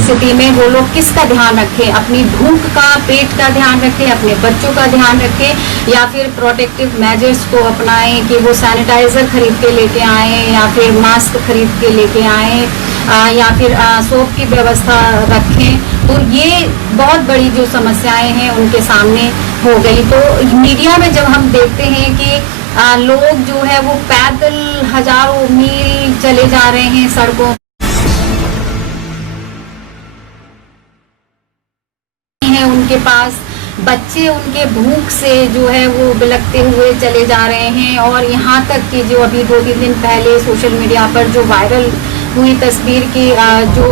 स्थिति में वो लोग किसका ध्यान रखें, अपनी भूख का, पेट का ध्यान रखें, अपने बच्चों का ध्यान रखें, या फिर प्रोटेक्टिव मेजर्स को अपनाएं कि वो सैनिटाइजर खरीद के लेके आएँ, या फिर मास्क खरीद के लेके आएँ, या फिर सोप की व्यवस्था रखें। तो ये बहुत बड़ी जो समस्याएं हैं उनके सामने हो गई। तो मीडिया में जब हम देखते हैं कि लोग जो है वो पैदल हजारों मील चले जा रहे हैं सड़कों हैं, उनके पास बच्चे उनके भूख से जो है वो बिलखते हुए चले जा रहे हैं, और यहाँ तक कि जो अभी 2-3 दिन पहले सोशल मीडिया पर जो वायरल हुई तस्वीर की जो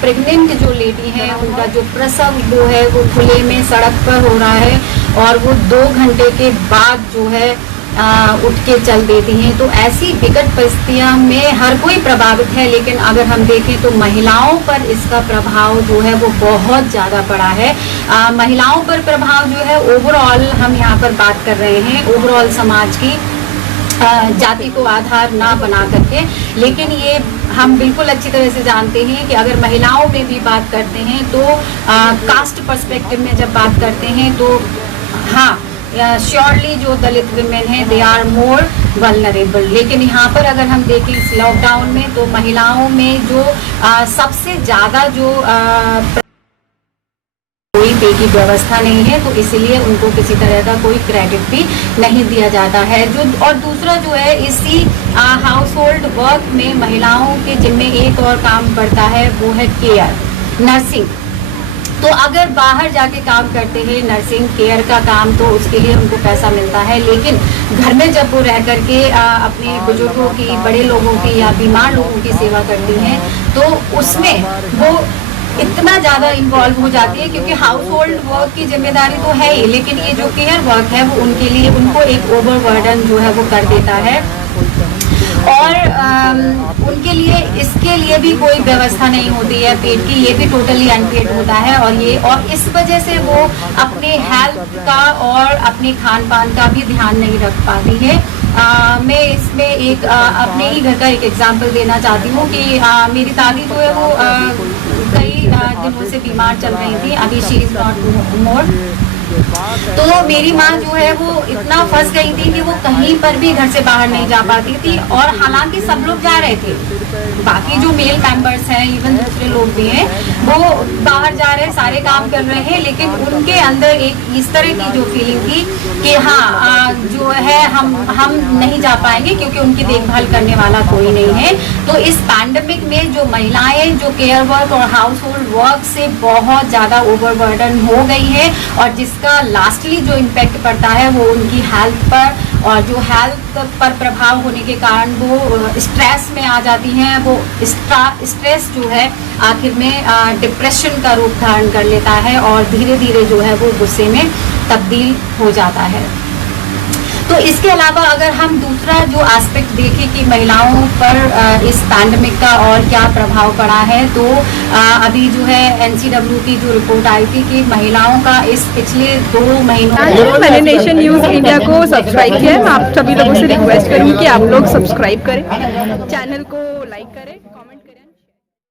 प्रेग्नेंट जो लेडी है उनका जो प्रसव जो है वो खुले में सड़क पर हो रहा है, और वो 2 घंटे के बाद जो है उठ के चल देती हैं। तो ऐसी विकट परिस्थितियों में हर कोई प्रभावित है, लेकिन अगर हम देखें तो महिलाओं पर इसका प्रभाव जो है वो बहुत ज़्यादा पड़ा है। महिलाओं पर प्रभाव जो है ओवरऑल हम यहाँ पर बात कर रहे हैं, ओवरऑल समाज की, जाति को आधार ना बना करके। लेकिन ये हम बिल्कुल अच्छी तरह से जानते हैं कि अगर महिलाओं में भी बात करते हैं तो कास्ट पर्सपेक्टिव में जब बात करते हैं तो हाँ, श्योरली जो दलित विमेन हैं दे आर मोर वल्नरेबल। लेकिन यहाँ पर अगर हम देखें इस लॉकडाउन में तो महिलाओं में जो सबसे ज़्यादा जो कोई पे की व्यवस्था नहीं है, तो इसीलिए उनको किसी तरह का कोई क्रेडिट भी नहीं दिया जाता है। जो और दूसरा जो है इसी हाउस होल्ड वर्क में महिलाओं के जिम्मे एक और काम पड़ता है, वो है केयर, नर्सिंग। तो अगर बाहर जाके काम करते हैं नर्सिंग केयर का काम, तो उसके लिए उनको पैसा मिलता है, लेकिन घर में जब वो रह करके अपने बुजुर्गों की, बड़े लोगों की या बीमार लोगों की सेवा करती हैं तो उसमें वो इतना ज़्यादा इन्वॉल्व हो जाती है, क्योंकि हाउस होल्ड वर्क की जिम्मेदारी तो है ही, लेकिन ये जो केयर वर्क है वो उनके लिए उनको एक ओवरबर्डन जो है वो कर देता है, और उनके लिए इसके लिए भी कोई व्यवस्था नहीं होती है पेड की, ये भी टोटली अनपेड होता है। और इस वजह से वो अपने हेल्थ का और अपने खान पान का भी ध्यान नहीं रख पाती है। मैं इसमें एक अपने ही घर का एक एग्जांपल देना चाहती हूँ कि मेरी दादी जो है वो कई दिनों से बीमार चल रही थी, अभी शी इज नॉट मोर। तो मेरी माँ जो है वो इतना फंस गई थी कि वो कहीं पर भी घर से बाहर नहीं जा पाती थी, और हालांकि सब लोग जा रहे थे, बाकी जो मेल मेंबर्स हैं, इवन दूसरे लोग भी हैं, वो बाहर जा रहे हैं, सारे काम कर रहे हैं, लेकिन उनके अंदर एक इस तरह की जो फीलिंग थी कि हाँ जो है हम नहीं जा पाएंगे क्योंकि उनकी देखभाल करने वाला कोई नहीं है। तो इस पैंडेमिक में जो महिलाएं जो केयर वर्क और हाउस होल्ड वर्क से बहुत ज़्यादा ओवरबर्डन हो गई है, और जिसका लास्टली जो इम्पैक्ट पड़ता है वो उनकी हेल्थ पर, और जो हेल्थ पर प्रभाव होने के कारण वो स्ट्रेस में आ जाती हैं। वो स्ट्रेस जो है आखिर में डिप्रेशन का रूप धारण कर लेता है, और धीरे धीरे जो है वो गुस्से में तब्दील हो जाता है। तो इसके अलावा अगर हम दूसरा जो एस्पेक्ट देखें कि महिलाओं पर इस पैंडेमिक का और क्या प्रभाव पड़ा है, तो अभी जो है NCW की जो रिपोर्ट आई थी कि महिलाओं का इस पिछले 2 महीनों मैंने नेशन न्यूज़ इंडिया को सब्सक्राइब किया है। मैं आप सभी लोगों से रिक्वेस्ट करूँगी कि आप लोग सब्सक्राइब करें चैनल को।